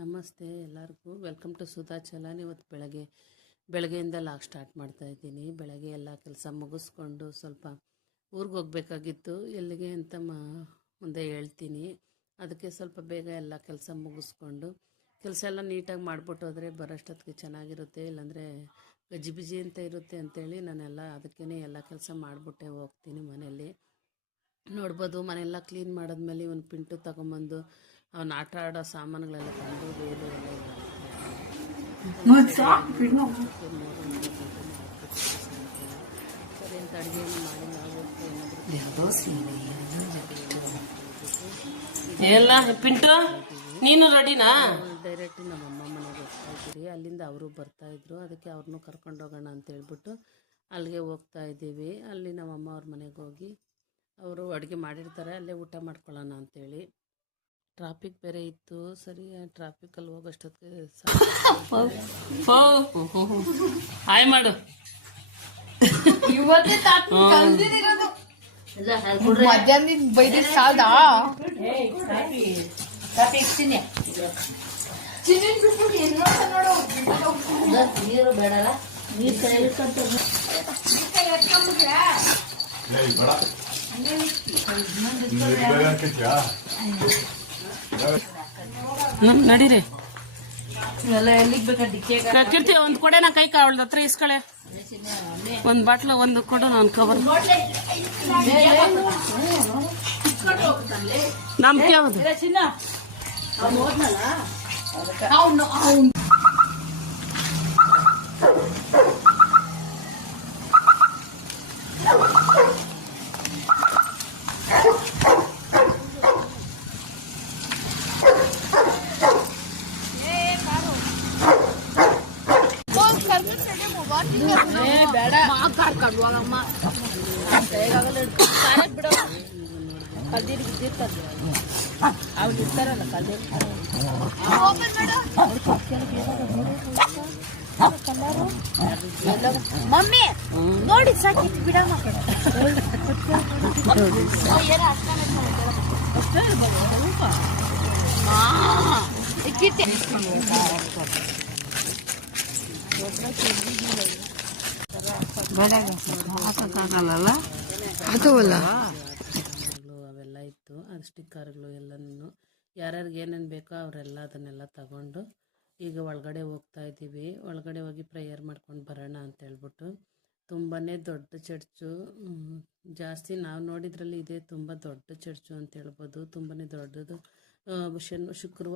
ನಮಸ್ತೆ ಎಲ್ಲರಿಗೂ. Welcome to Sudha Chalan. ಇವತ್ತು ಬೆಳಗ್ಗೆಯಿಂದ ಲಾಗ್ ಸ್ಟಾರ್ಟ್ ಮಾಡ್ತಾ ಇದ್ದೀನಿ. ಬೆಳಗ್ಗೆ ಎಲ್ಲ ಕೆಲಸ ಮುಗಿಸ್ಕೊಂಡು ಸ್ವಲ್ಪ ಊರಿಗೆ ಹೋಗ್ಬೇಕಾಗಿತ್ತು. ಎಲ್ಲಿಗೆ ಅಂತ ಮುಂದೆ ಹೇಳ್ತೀನಿ. ಅದಕ್ಕೆ ಸ್ವಲ್ಪ ಬೇಗ ಎಲ್ಲ ಕೆಲಸ ಮುಗಿಸ್ಕೊಂಡು ಕೆಲಸ ಎಲ್ಲ ನೀಟಾಗಿ ಮಾಡಿಬಿಟ್ಟು ಹೋದರೆ ಬರೋಷ್ಟೊತ್ತಿಗೆ ಚೆನ್ನಾಗಿರುತ್ತೆ. ಇಲ್ಲಾಂದರೆ ಗಜಿಬಿಜಿ ಅಂತ ಇರುತ್ತೆ ಅಂತೇಳಿ ನಾನೆಲ್ಲ ಅದಕ್ಕೇ ಎಲ್ಲ ಕೆಲಸ ಮಾಡಿಬಿಟ್ಟೆ ಹೋಗ್ತೀನಿ. ಮನೆಯಲ್ಲಿ ನೋಡ್ಬೋದು, ಮನೆಯೆಲ್ಲ ಕ್ಲೀನ್ ಮಾಡಿದ್ಮೇಲೆ ಇವನು ಪಿಂಟು ತೊಗೊಂಬಂದು ಅವನು ಆಟ ಆಡೋ ಸಾಮಾನುಗಳೆಲ್ಲ ತಂದು ಬೇರೆ ಎಲ್ಲ ಸರಿ ಅಂತ ಅಡುಗೆಯನ್ನು ಮಾಡಿ ನಾವು ಎಲ್ಲ ಪಿಂಟು ನೀನು ರೆಡಿನಾ? ಡೈರೆಕ್ಟ್ ನಮ್ಮಮ್ಮ ಮನೆಗೆ ಹೋಗ್ತಾ ಇದ್ದೀರಿ. ಅಲ್ಲಿಂದ ಅವರು ಬರ್ತಾಯಿದ್ರು. ಅದಕ್ಕೆ ಅವ್ರನ್ನೂ ಕರ್ಕೊಂಡು ಹೋಗೋಣ ಅಂತ ಹೇಳ್ಬಿಟ್ಟು ಅಲ್ಲಿಗೆ ಹೋಗ್ತಾ ಇದ್ದೀವಿ. ಅಲ್ಲಿ ನಮ್ಮಮ್ಮ ಅವ್ರ ಮನೆಗೆ ಹೋಗಿ ಅವರು ಅಡುಗೆ ಮಾಡಿರ್ತಾರೆ, ಅಲ್ಲೇ ಊಟ ಮಾಡ್ಕೊಳ್ಳೋಣ ಅಂತೇಳಿ. ಟ್ರಾಫಿಕ್ ಬೇರೆ ಇತ್ತು. ಸರಿ, ಟ್ರಾಫಿಕಲ್ಲಿ ಹೋಗೋಷ್ಟೊತ್ತಿಗೆ ಹಾಯ್ ಮಾಡು. ಮಧ್ಯಾಹ್ನ ಬೈದ ಸಾಲ ನೀರು ಬೇಡಲ್ಲ, ನೀರು ನಡೀರಿ. ಕೀರ್ತಿ ಒಂದು ಕೊಡೆ, ನಾ ಕೈ ಅವಳದ ಹತ್ರ ಇಸ್ಕಳೆ. ಒಂದು ಬಾಟ್ಲ ಒಂದು ಕೊಡು, ನಾನು ಕವರ್. ನಮ್ಗೆ ಯಾವುದು ಕಲ್ದೀರಿ ಬಿದ್ದಿರ್ತದೆ. ಅವ್ರು ಇರ್ತಾರಲ್ಲ ಕಲ್ದೀರಿ ಮಮ್ಮಿ ನೋಡಿ ಸಾಕಿತ್ತು ಬಿಡ ಹಾಕಕ್ಕಾಗಲ್ಲ, ಹಾಕವಲ್ಲ. ಅವೆಲ್ಲ ಇತ್ತು. ಅದು ಸ್ಟಿಕ್ಕರ್ಗಳು ಎಲ್ಲನೂ ಯಾರ್ಯಾರಿಗೆ ಏನೇನು ಬೇಕೋ ಅವರೆಲ್ಲ ಅದನ್ನೆಲ್ಲ ತಗೊಂಡು ಈಗ ಒಳಗಡೆ ಹೋಗ್ತಾ ಇದ್ದೀವಿ. ಒಳಗಡೆ ಹೋಗಿ ಪ್ರೇಯರ್ ಮಾಡ್ಕೊಂಡು ಬರೋಣ ಅಂತ ಹೇಳ್ಬಿಟ್ಟು. ತುಂಬಾ ದೊಡ್ಡ ಚರ್ಚು. ಜಾಸ್ತಿ ನಾವು ನೋಡಿದ್ರಲ್ಲಿ ಇದೆ ತುಂಬ ದೊಡ್ಡ ಚರ್ಚು ಅಂತ ಹೇಳ್ಬೋದು. ತುಂಬಾ ದೊಡ್ಡದು. ಶುಕ್ರವಾರ